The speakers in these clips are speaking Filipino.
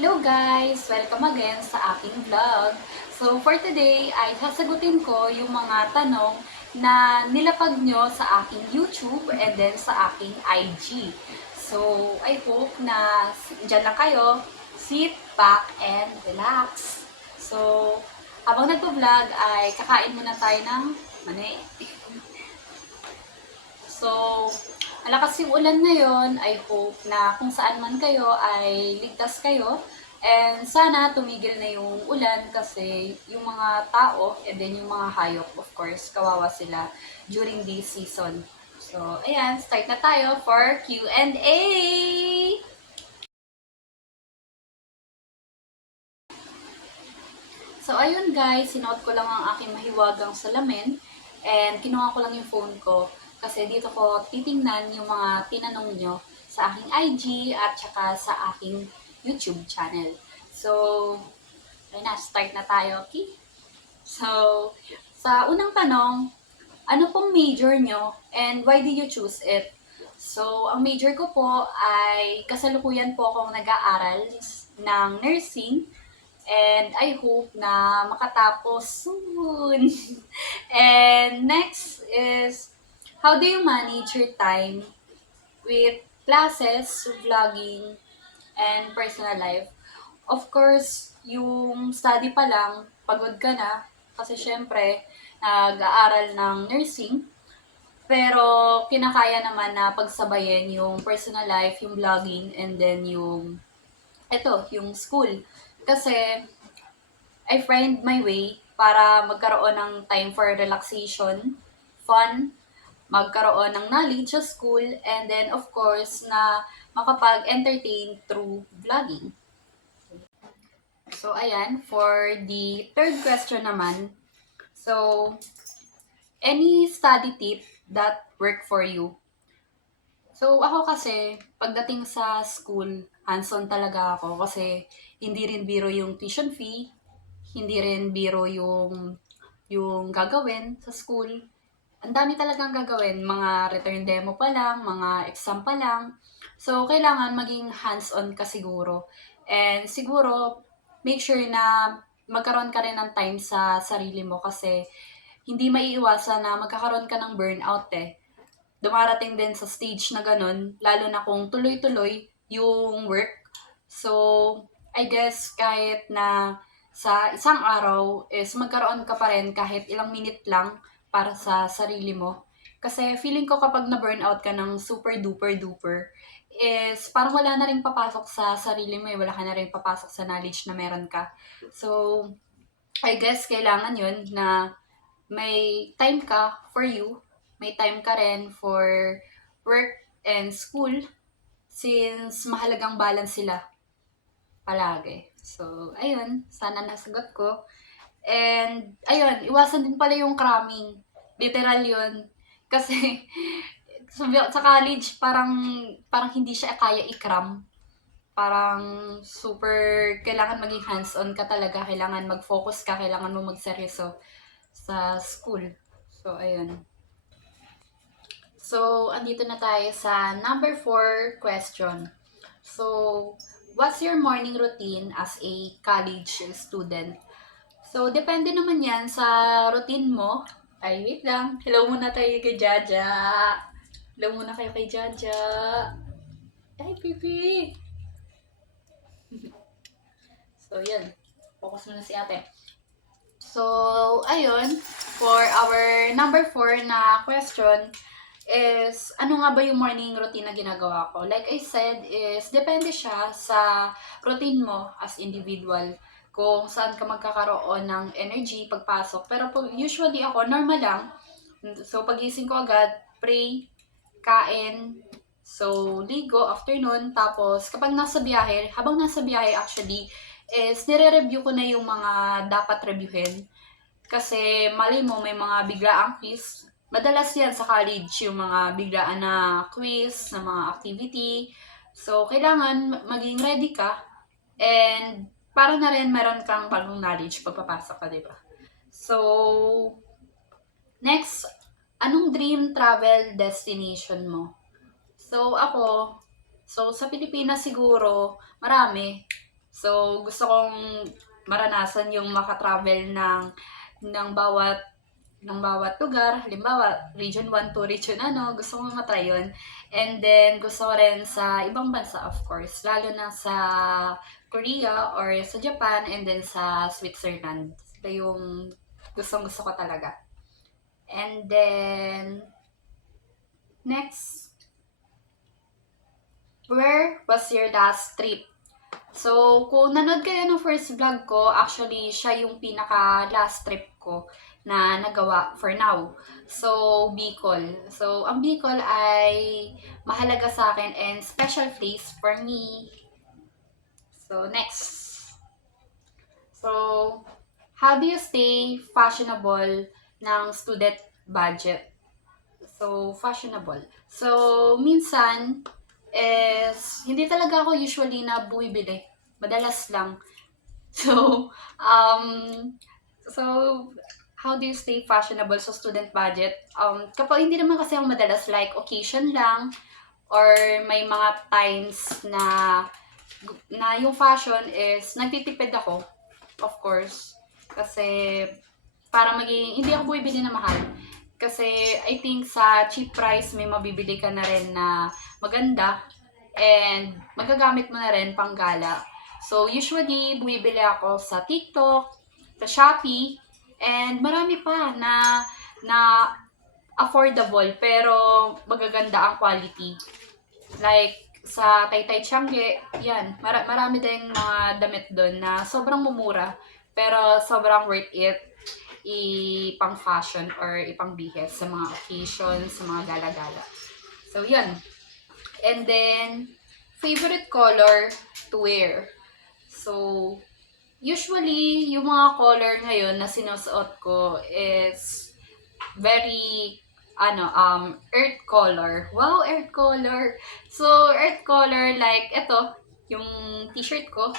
Hello guys! Welcome again sa aking vlog. So for today ay sasagutin ko yung mga tanong na nilapag nyo sa aking YouTube and then sa aking IG. So I hope na dyan lang kayo, sit back and relax. So habang nagpo-vlog ay kakain muna tayo ng mani. So, malakas yung ulan ngayon. I hope na kung saan man kayo ay ligtas kayo. And sana tumigil na yung ulan kasi yung mga tao and then yung mga hayop, of course, kawawa sila during this season. So, ayan, start na tayo for Q&A! So, ayun guys, sinuot ko lang ang aking mahiwagang salamin and kinuha ko lang yung phone ko kasi dito ko titingnan yung mga tinanong nyo sa aking IG at saka sa aking YouTube channel. So, ayun na, start na tayo, okay? So, sa unang tanong, ano pong major nyo and why did you choose it? So, ang major ko po ay kasalukuyan po akong nag-aaral ng nursing. And I hope na makatapos soon. And next is, how do you manage your time with classes, vlogging, and personal life? Of course, yung study pa lang, pagod ka na. Kasi syempre, nag-aaral ng nursing. Pero kinakaya naman na pagsabayin yung personal life, yung vlogging, and then yung school. Kasi I find my way para magkaroon ng time for relaxation, fun, magkaroon ng knowledge sa school, and then of course na makapag-entertain through vlogging. So ayan, for the third question naman, so any study tip that work for you? So ako kasi, pagdating sa school, hands-on talaga ako kasi hindi rin biro yung tuition fee, hindi rin biro yung gagawin sa school. Ang dami talagang gagawin. Mga return demo pa lang, mga exam pa lang. So, kailangan maging hands-on ka siguro. And siguro, make sure na magkaroon ka rin ng time sa sarili mo kasi hindi maiiwasan na magkakaroon ka ng burnout eh. Dumarating din sa stage na ganun, lalo na kung tuloy-tuloy yung work. So, I guess kahit na sa isang araw is magkaroon ka pa rin kahit ilang minute lang para sa sarili mo. Kasi feeling ko kapag na-burnout ka ng super duper duper, is parang wala na rin papasok sa sarili mo eh. Wala ka na rin papasok sa knowledge na meron ka. So, I guess kailangan yun na may time ka for you, may time ka rin for work and school since mahalagang balance sila palagi. So, ayun, sana nasagot ko. And, ayun, iwasan din pala yung cramming. Literal yun. Kasi, sa college, parang hindi siya kaya i-cram. Parang super, kailangan maging hands-on ka talaga. Kailangan mag-focus ka. Kailangan mo magseryoso sa school. So, ayun. So, andito na tayo sa number 4 question. So, what's your morning routine as a college student? So, depende naman yan sa routine mo. Ay, wait lang. Hello muna tayo kay Jaja. Hello muna kayo kay Jaja. Ay, baby. So, yan. Focus muna si ate. So, ayun. For our number 4 na question is, ano nga ba yung morning routine na ginagawa ko? Like I said, is depende siya sa routine mo as individual kung saan ka magkakaroon ng energy pagpasok. Pero usually ako, normal lang. So, pagising ko agad, pray, kain, so, ligo, afternoon, tapos kapag nasa biyahe, habang nasa biyahe actually, is nire-review ko na yung mga dapat reviewin. Kasi mali mo, may mga biglaang quiz. Madalas yan sa college, yung mga biglaan na quiz, na mga activity. So, kailangan maging ready ka. And, para na rin meron kang bagong knowledge pagpapasok ka, di ba? So, next, anong dream travel destination mo? So, ako, sa Pilipinas siguro, marami. So, gusto kong maranasan yung makatravel ng bawat lugar. Halimbawa, Region 1 to Region gusto kong matry yun. And then, gusto ko rin sa ibang bansa, of course. Lalo na sa Korea or sa Japan and then sa Switzerland. Sila yung gustong-gusto ko talaga. And then, next, where was your last trip? So, kung nanood kayo ng first vlog ko, actually, siya yung pinaka last trip ko na nagawa for now. So, Bicol. So, ang Bicol ay mahalaga sa akin and special place for me. So, next. So, how do you stay fashionable ng student budget? So, fashionable. So, minsan, hindi talaga ako usually na bumibili. Madalas lang. So, um, so, how do you stay fashionable sa student budget? Kapag hindi naman kasi ako madalas, like occasion lang, or may mga times na yung fashion is nagtitipid ako, of course. Kasi, para hindi ako bumibili na mahal. Kasi, I think sa cheap price, may mabibili ka na rin na maganda and magagamit mo na rin pang gala. So, usually, bumibili ako sa TikTok, sa Shopee, and marami pa na affordable pero magaganda ang quality. Like, sa Taytay Tiangge, yan, marami din mga damit doon na sobrang mumura pero sobrang worth it ipang fashion or ipang bihis sa mga occasions, sa mga gala-gala. So, yun. And then, favorite color to wear. So, usually, yung mga color ngayon na sinusuot ko is very, earth color. Wow, earth color! So, earth color, like, ito, yung t-shirt ko,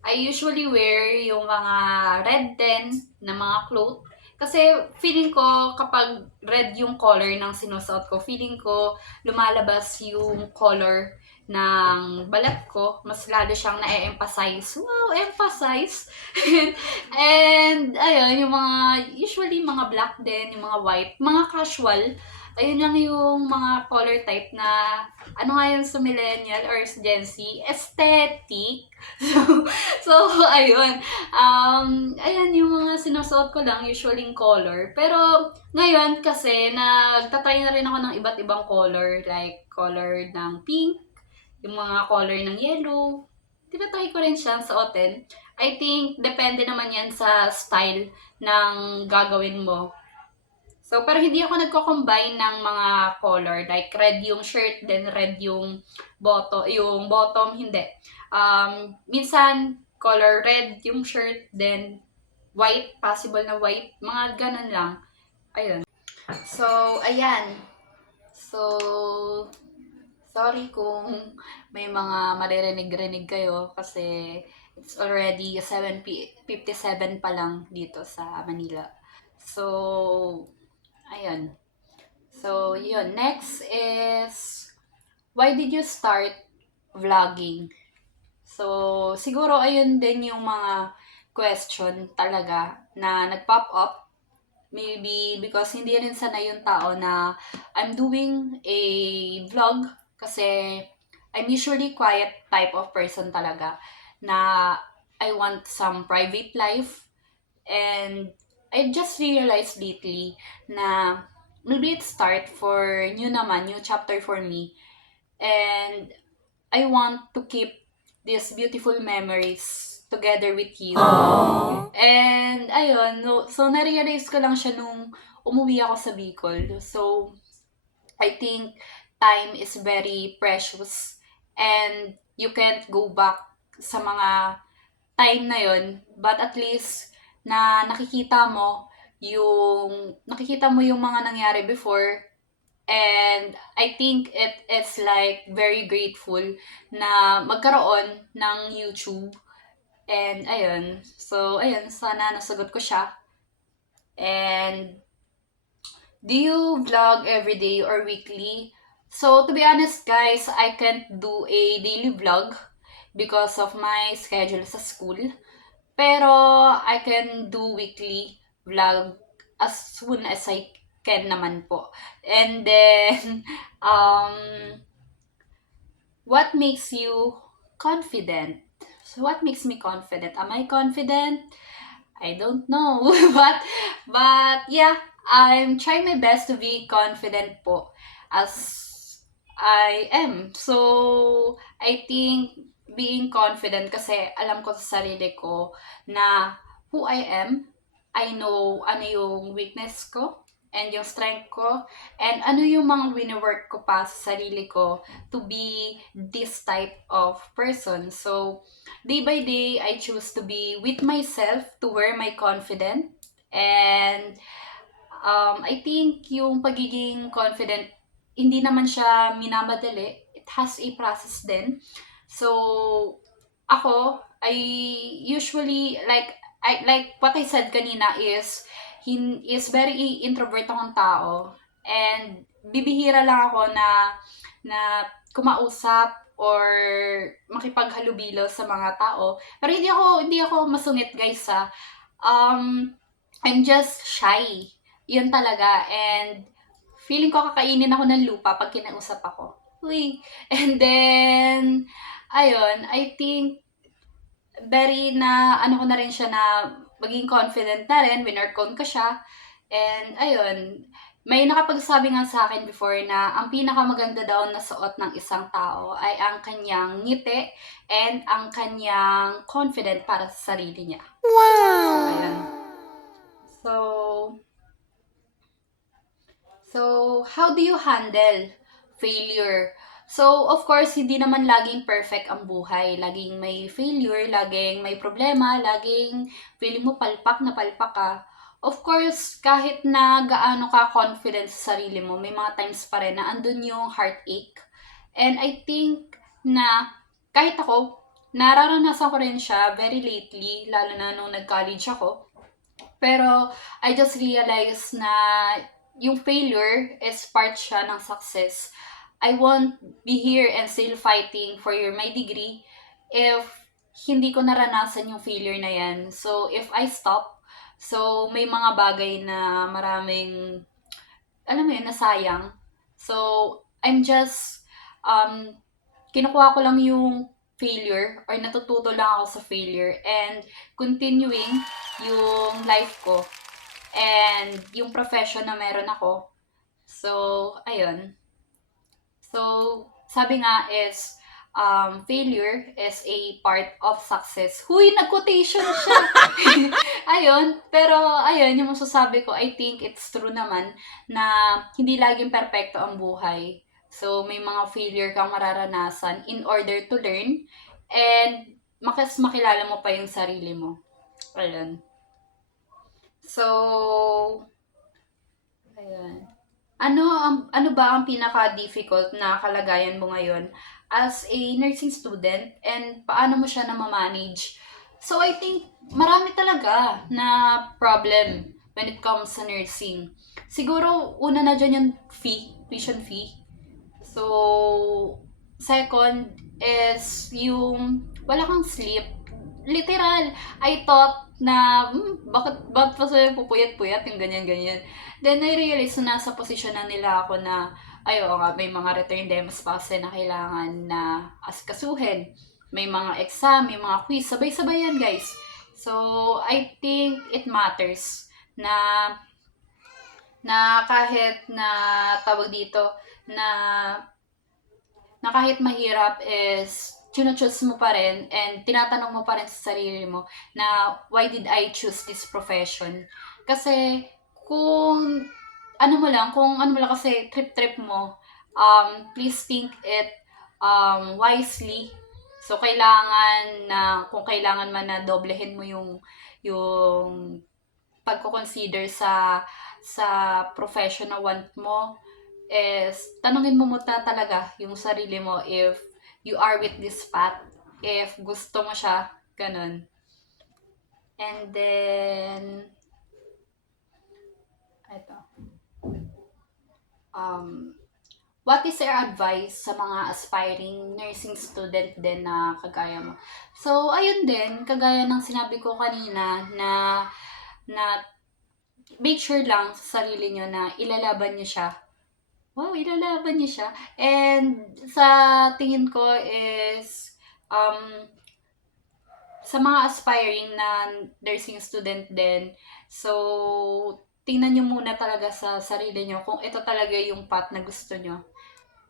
I usually wear yung mga red din na mga cloth. Kasi feeling ko kapag red yung color ng sinusuot ko, feeling ko lumalabas yung color ng balat ko. Mas lalo siyang na-emphasize. Wow, emphasize! And, ayun, yung mga, usually mga black din, yung mga white, mga casual. Ayun lang yung mga color type na, ano nga yun sa millennial or sa Gen Z? Aesthetic. So, ayun. Ayan yung mga sinusuot ko lang, usually in color. Pero, ngayon kasi, nagtatry na rin ako ng iba't ibang color. Like, color ng pink, yung mga color ng yellow. Tinatry ko rin siyang suotin. I think, depende naman yan sa style ng gagawin mo. So, pero hindi ako nagko-combine ng mga color. Like, red yung shirt, then red yung bottom, hindi. Minsan, color red yung shirt, then white, possible na white. Mga ganun lang. Ayun. So, ayan. So, sorry kung may mga maririnig-rinig kayo kasi it's already 7:57 pa lang dito sa Manila. So, ayun. So, yun. Next is, why did you start vlogging? So, siguro ayun din yung mga question talaga na nag-pop up. Maybe because hindi rin sanay yung tao na I'm doing a vlog kasi I'm usually quiet type of person talaga na I want some private life. And I just realized lately na maybe it's start for new chapter for me. And I want to keep these beautiful memories together with you. Aww. And ayun, no, so na-realize ko lang siya nung umuwi ako sa Bicol. So, I think time is very precious and you can't go back sa mga time na yon, but at least na nakikita mo yung mga nangyari before. And I think it's like very grateful na magkaroon ng YouTube. And ayun, so ayun, sana nasagot ko siya. And do you vlog every day or weekly? So to be honest guys, I can't do a daily vlog because of my schedule sa school. Pero I can do weekly vlog as soon as I can naman po. And then, um, what makes you confident? So what makes me confident? Am I confident? I don't know. but yeah, I'm trying my best to be confident po as I am. So I think being confident kasi alam ko sa sarili ko na who I am, I know ano yung weakness ko and yung strength ko and ano yung mga wini-work ko pa sa sarili ko to be this type of person. So day by day, I choose to be with myself to wear my confident. And I think yung pagiging confident, hindi naman siya minamadali. It has a process din. So, ako, I usually, like what I said kanina is very introvert akong tao. And bibihira lang ako na kumausap or makipaghalubilo sa mga tao. Pero hindi ako masungit, guys, ha. I'm just shy. Yun talaga. And feeling ko kakainin ako ng lupa pag kinausap ako. Uy. And then, ayun, I think very na, ano ko na rin siya na maging confident na rin, winner-con ko siya. And ayun, may nakapagsabi nga sa akin before na ang pinakamaganda daw na suot ng isang tao ay ang kanyang ngiti and ang kanyang confident para sa sarili niya. Ayun. So, how do you handle failure? So, of course, hindi naman laging perfect ang buhay. Laging may failure, laging may problema, laging feeling mo palpak na palpak ka. Of course, kahit na gaano ka confident sa sarili mo, may mga times pa rin na andun yung heartache. And I think na kahit ako, nararanasan ko rin siya very lately, lalo na nung nag-college ako. Pero I just realized na yung failure is part siya ng success. I won't be here and still fighting for my degree if hindi ko naranasan yung failure na yan. So, if I stop, so may mga bagay na maraming, alam mo yun, nasayang. So, I'm just, kinukuha ko lang yung failure or natututo lang ako sa failure and continuing yung life ko and yung profession na meron ako. So, ayun. So, sabi nga is, failure is a part of success. Huy, nag-quotation siya! Ayun, pero ayun, yung masasabi ko, I think it's true naman na hindi laging perpekto ang buhay. So, may mga failure kang mararanasan in order to learn and makilala mo pa yung sarili mo. Ayun. So, ayun. Ano ba ang pinaka-difficult na kalagayan mo ngayon as a nursing student and paano mo siya na-manage? So, I think marami talaga na problem when it comes sa nursing. Siguro, una na dyan yung tuition fee. So, second is yung wala kang sleep. Literal, I thought na, bakit pa sa'yo pupuyat-puyat yung ganyan-ganyan. Then, I-realize na nasa posisyon na nila ako na, nga, may mga return demos pa kasi na kailangan na asikasuhin. May mga exam, may mga quiz, sabay-sabay yan, guys. So, I think it matters na kahit na tawag dito, na kahit mahirap is chino-choose mo pa rin and tinatanong mo pa rin sa sarili mo na why did I choose this profession? Kasi kung ano mo lang kasi trip mo, please think it wisely. So kung kailangan man na doblehin mo yung pagko-consider sa profession na want mo is tanungin mo muna talaga yung sarili mo if you are with this path, if gusto mo siya, ganun. And then, ito. what is your advice sa mga aspiring nursing student din na kagaya mo? So, ayun din, kagaya ng sinabi ko kanina na make sure lang sa sarili nyo na ilalaban nyo siya. Wow, ilalaban niyo siya. And sa tingin ko is, um, sa mga aspiring na nursing student din, so, tingnan nyo muna talaga sa sarili nyo kung ito talaga yung path na gusto nyo.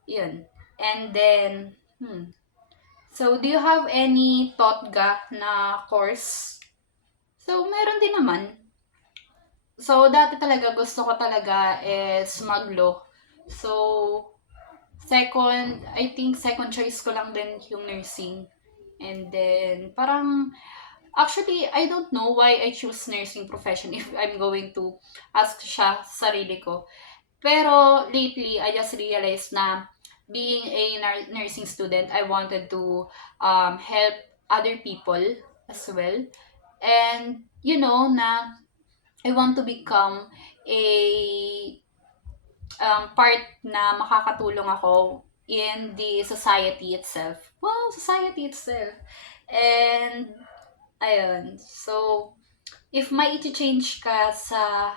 Yun. And then, so, do you have any thought ga na course? So, meron din naman. So, dati talaga gusto ko talaga is mag-law. So, I think second choice ko lang din yung nursing. And then, parang, actually, I don't know why I choose nursing profession if I'm going to ask siya sa sarili ko. Pero, lately, I just realized na being a nursing student, I wanted to help other people as well. And, na I want to become a part na makakatulong ako in the society itself. Wow, society itself. And, ayun. So, if may iti-change ka sa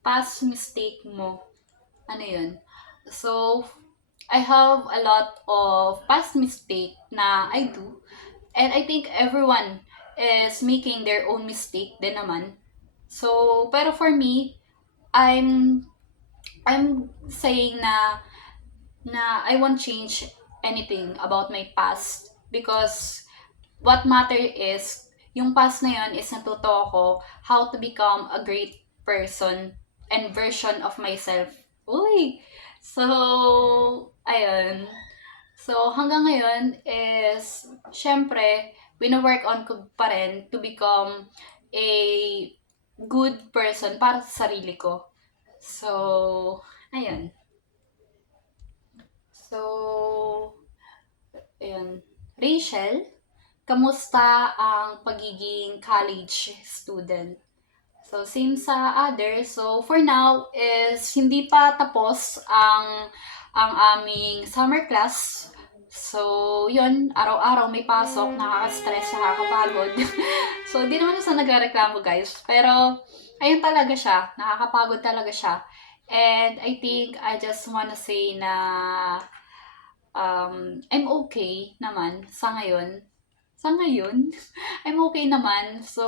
past mistake mo, ano yun? So, I have a lot of past mistake na I do. And I think everyone is making their own mistake din naman. So, pero for me, I'm I'm saying na I won't change anything about my past because what matter is yung past na yun is natuto ako how to become a great person and version of myself. Uy! So, ayun. So, hanggang ngayon is, syempre, wino-work on ko pa rin to become a good person para sa sarili ko. So, ayun. So, ayun. Rachel, kamusta ang pagiging college student? So, same sa others. So, for now is hindi pa tapos ang aming summer class. So, yun, araw-araw may pasok, nakaka-stress, nakakapagod. So, di naman sa nagreklamo guys. Pero, ayun talaga siya. Nakakapagod talaga siya. And I think I just wanna say na I'm okay naman sa ngayon. Sa ngayon, I'm okay naman. So,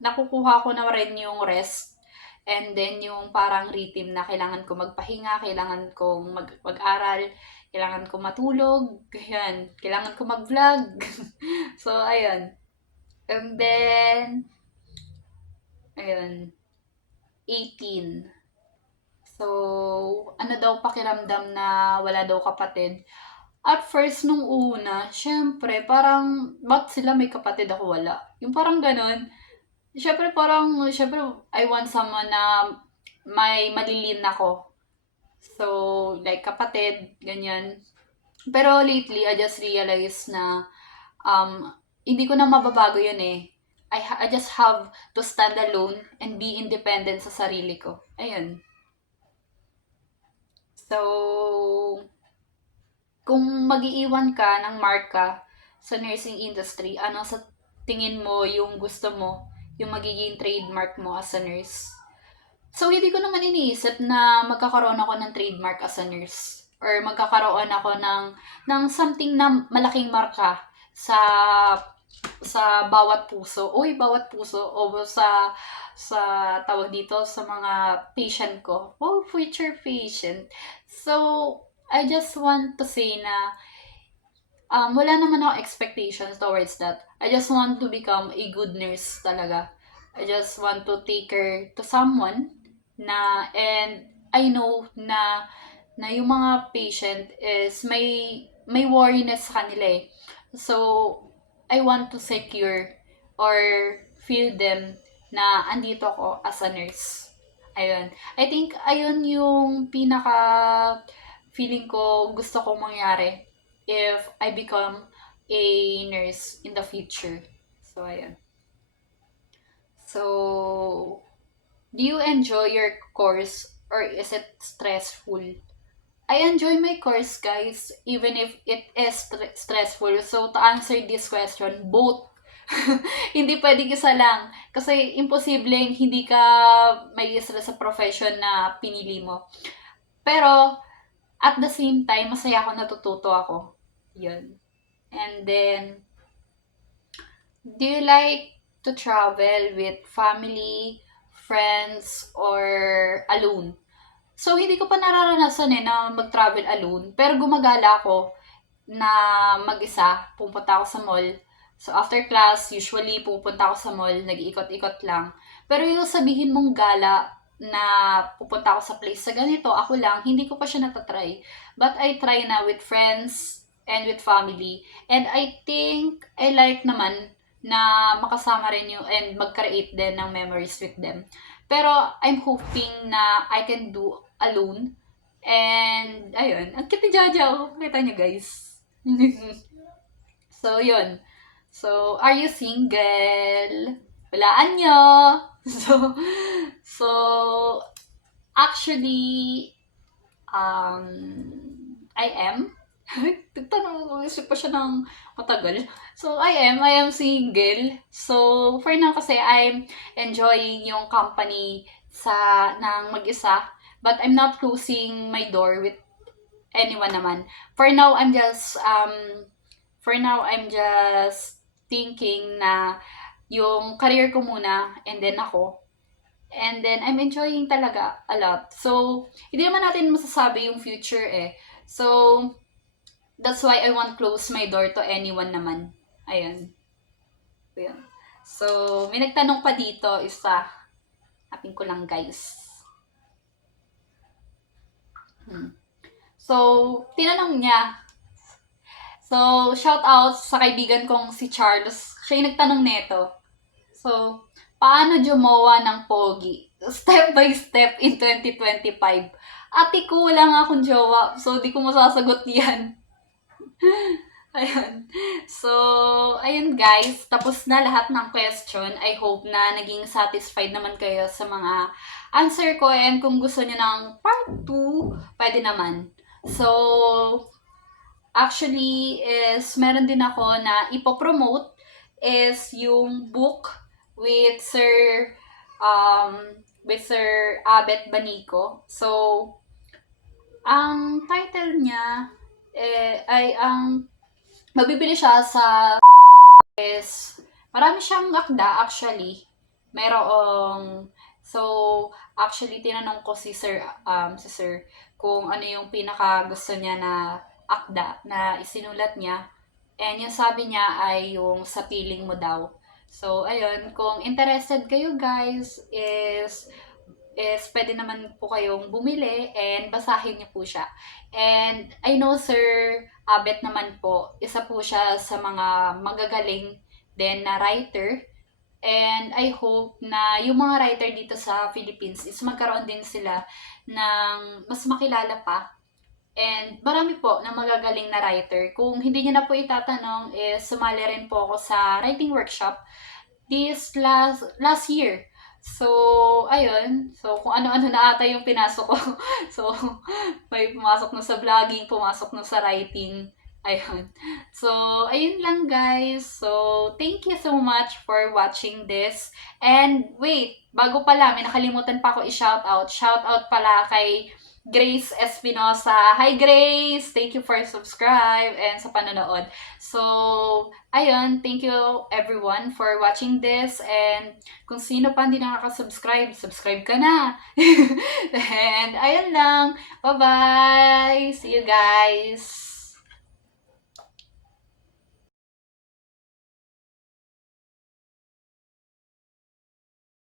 nakukuha ko na rin yung rest. And then, yung parang rhythm na kailangan ko magpahinga, kailangan kong mag-aral, kailangan ko matulog, ayan, kailangan ko mag-vlog. So, ayun. And then, ayun, 18. So, ano daw pakiramdam na wala daw kapatid? At first, nung una, syempre, parang, ba't sila may kapatid ako wala? Yung parang ganun. Syempre, I want someone na may malilin ako. So, like, kapatid, ganyan. Pero lately, I just realized na, hindi ko na mababago yun eh. I just have to stand alone and be independent sa sarili ko. Ayun. So, kung mag-iiwan ka ng marka sa nursing industry, ano sa tingin mo yung gusto mo, yung magiging trademark mo as a nurse? So, hindi ko naman iniisip na magkakaroon ako ng trademark as a nurse. Or magkakaroon ako ng something na malaking marka sa bawat puso. Uy, bawat puso. O sa tawag dito, sa mga patient ko. Oh, future patient. So, I just want to say na wala naman ako expectations towards that. I just want to become a good nurse talaga. I just want to take care to someone and I know na yung mga patient is may worriness sa kanila eh. So, I want to secure or feel them na andito ako as a nurse. Ayun. I think ayun yung pinaka feeling ko gusto kong mangyari if I become a nurse in the future. So, ayun. So, do you enjoy your course or is it stressful? I enjoy my course, guys, even if it is stressful. So, to answer this question, both. Hindi pwedeng isa lang. Kasi, imposibleng hindi ka may stress sa profession na pinili mo. Pero, at the same time, masaya ako, natututo ako. Yun. And then, do you like to travel with family, friends, or alone? So, hindi ko pa nararanasan na mag-travel alone. Pero gumagala ako na mag-isa. Pupunta ako sa mall. So, after class, usually pupunta ako sa mall. Nag-iikot-ikot lang. Pero yung sabihin mong gala na pupunta ako sa place sa ganito, ako lang, hindi ko pa siya natatry. But I try na with friends and with family. And I think I like naman na makasama rin yung and mag-create din ng memories with them. Pero I'm hoping na I can do alone. And, ayun. Ang cute ni Jaja, oh. Kita nyo, guys. So, yun. So, are you single? Walaan nyo. So, actually, I am. Tanong ko, isip pa siya ng matagal. So, I am single. So, for now kasi, I'm enjoying yung company ng mag-isa. But I'm not closing my door with anyone naman. For now, I'm just thinking na yung career ko muna, and then ako. And then, I'm enjoying talaga a lot. So, hindi naman natin masasabi yung future eh. So, that's why I won't close my door to anyone naman. Ayun. Ayun. So, may nagtanong pa dito, isa. Hapin ko lang, guys. So, tinanong niya. So, shout out sa kaibigan kong si Charles. Siya yung nagtanong neto. So, paano jumowa ng pogi? Step by step in 2025. Ate ko, wala nga akong jowa. So, di ko masasagot yan. Ayun. So, ayun guys. Tapos na lahat ng question. I hope na naging satisfied naman kayo sa mga answer ko. And kung gusto niyo ng part 2, pwede naman. So, actually, meron din ako na ipopromote is yung book with Sir Abet Banico. So, ang title niya ay mabibili siya sa marami siyang akda actually. Actually tinanong ko si Sir kung ano yung pinaka gusto niya na akda na isinulat niya. And yung sabi niya ay yung Sa Piling Mo daw. So, ayun, kung interested kayo guys, is pwede naman po kayong bumili and basahin niyo po siya. And I know Sir Abet naman po, isa po siya sa mga magagaling din na writer. And I hope na yung mga writer dito sa Philippines is magkaroon din sila ng mas makilala pa. And marami po na magagaling na writer. Kung hindi niyo na po itatanong, is sumali rin po ako sa writing workshop this last year. So, ayun. So, kung ano-ano na ata yung pinasok ko. So, may pumasok na sa vlogging, pumasok na sa writing. Ayun. So, ayun lang guys. So, thank you so much for watching this. And wait, bago pala, may nakalimutan pa ako i-shoutout. Shoutout pala kay Grace Espinosa. Hi Grace! Thank you for subscribe and sa panonood. So, ayun, thank you everyone for watching this. And kung sino pa hindi nakaka-subscribe, subscribe ka na. And ayun lang. Bye-bye! See you guys!